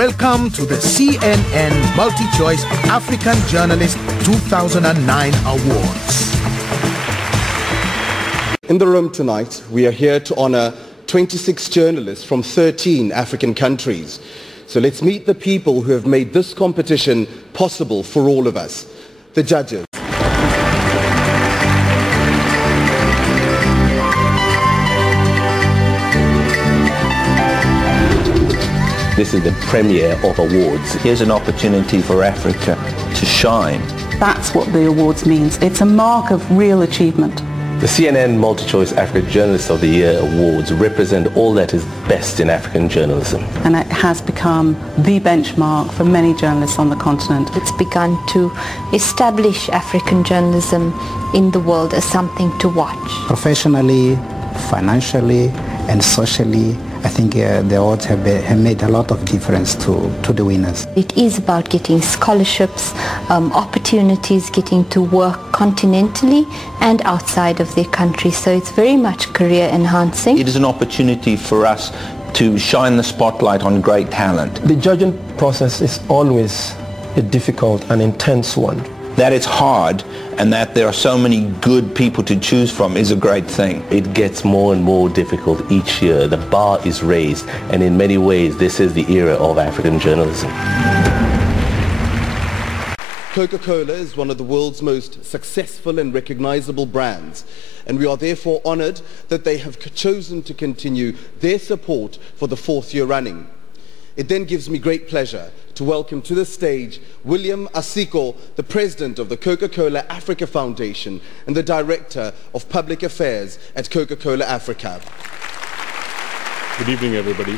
Welcome to the CNN Multi-Choice African Journalist 2009 Awards. In the room tonight, we are here to honor 26 journalists from 13 African countries. So let's meet the people who have made this competition possible for all of us, the judges. This is the premiere of awards. Here's an opportunity for Africa to shine. That's what the awards means. It's a mark of real achievement. The CNN Multi-Choice Africa Journalist of the Year Awards represent all that is best in African journalism. And it has become the benchmark for many journalists on the continent. It's begun to establish African journalism in the world as something to watch. Professionally, financially, and socially, I think the awards have made a lot of difference to the winners. It is about getting scholarships, opportunities, getting to work continentally and outside of their country. So it's very much career enhancing. It is an opportunity for us to shine the spotlight on great talent. The judging process is always a difficult and intense one. That it's hard and that there are so many good people to choose from is a great thing. It gets more and more difficult each year. The bar is raised, and in many ways this is the era of African journalism. Coca-Cola is one of the world's most successful and recognizable brands, and we are therefore honored that they have chosen to continue their support for the 4th year running. It then gives me great pleasure to welcome to the stage William Asiko, the President of the Coca-Cola Africa Foundation and the Director of Public Affairs at Coca-Cola Africa. Good evening, everybody.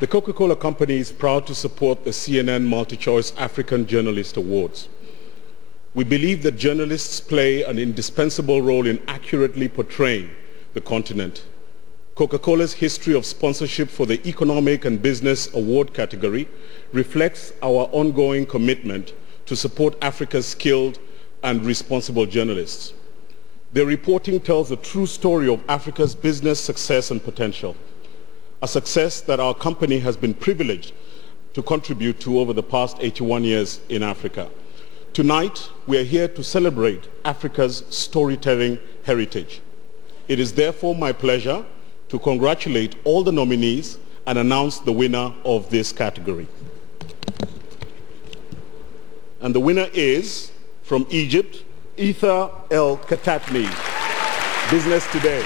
The Coca-Cola Company is proud to support the CNN Multi-Choice African Journalist Awards. We believe that journalists play an indispensable role in accurately portraying the continent. Coca-Cola's history of sponsorship for the Economic and Business Award category reflects our ongoing commitment to support Africa's skilled and responsible journalists. Their reporting tells the true story of Africa's business success and potential, a success that our company has been privileged to contribute to over the past 81 years in Africa. Tonight, we are here to celebrate Africa's storytelling heritage. It is therefore my pleasure to congratulate all the nominees and announce the winner of this category. And the winner is, from Egypt, Ethar El Katatney, Business Today.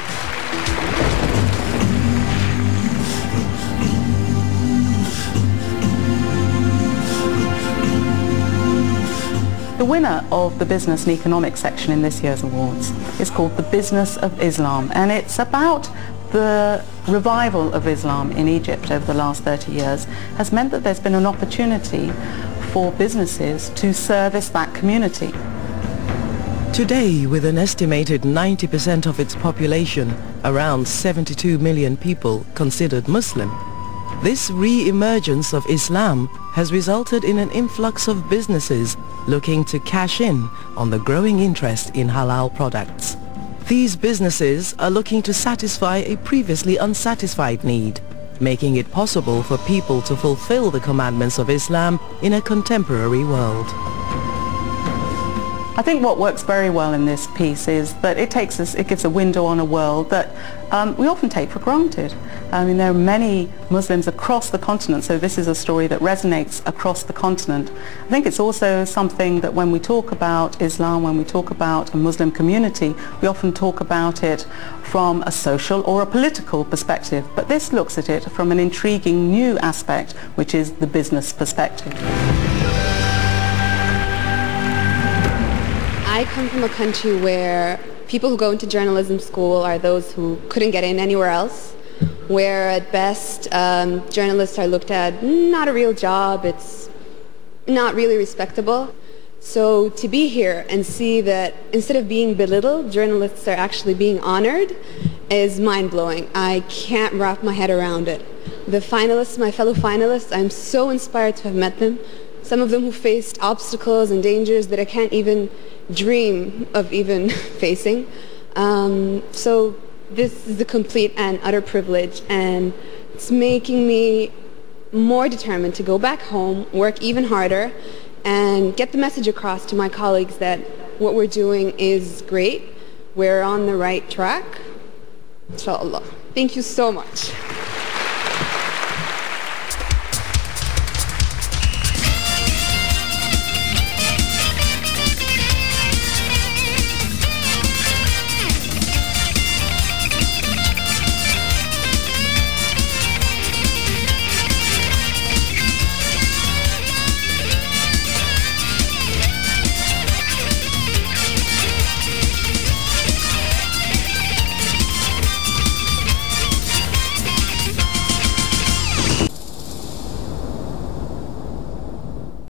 The winner of the business and economics section in this year's awards is called The Business of Islam, and it's about the revival of Islam in Egypt over the last 30 years has meant that there's been an opportunity for businesses to service that community. Today, with an estimated 90% of its population, around 72 million people considered Muslim, this re-emergence of Islam has resulted in an influx of businesses looking to cash in on the growing interest in halal products. These businesses are looking to satisfy a previously unsatisfied need, making it possible for people to fulfill the commandments of Islam in a contemporary world. I think what works very well in this piece is that it gives a window on a world that we often take for granted. I mean, there are many Muslims across the continent, so this is a story that resonates across the continent. I think it's also something that when we talk about Islam, when we talk about a Muslim community, we often talk about it from a social or a political perspective, but this looks at it from an intriguing new aspect, which is the business perspective. I come from a country where people who go into journalism school are those who couldn't get in anywhere else, where at best journalists are looked at not a real job, it's not really respectable. So to be here and see that instead of being belittled, journalists are actually being honored is mind-blowing. I can't wrap my head around it. The finalists, my fellow finalists, I'm so inspired to have met them. Some of them who faced obstacles and dangers that I can't even dream of even facing. So this is a complete and utter privilege, and it's making me more determined to go back home, work even harder, and get the message across to my colleagues that what we're doing is great. We're on the right track. Inshallah. Thank you so much.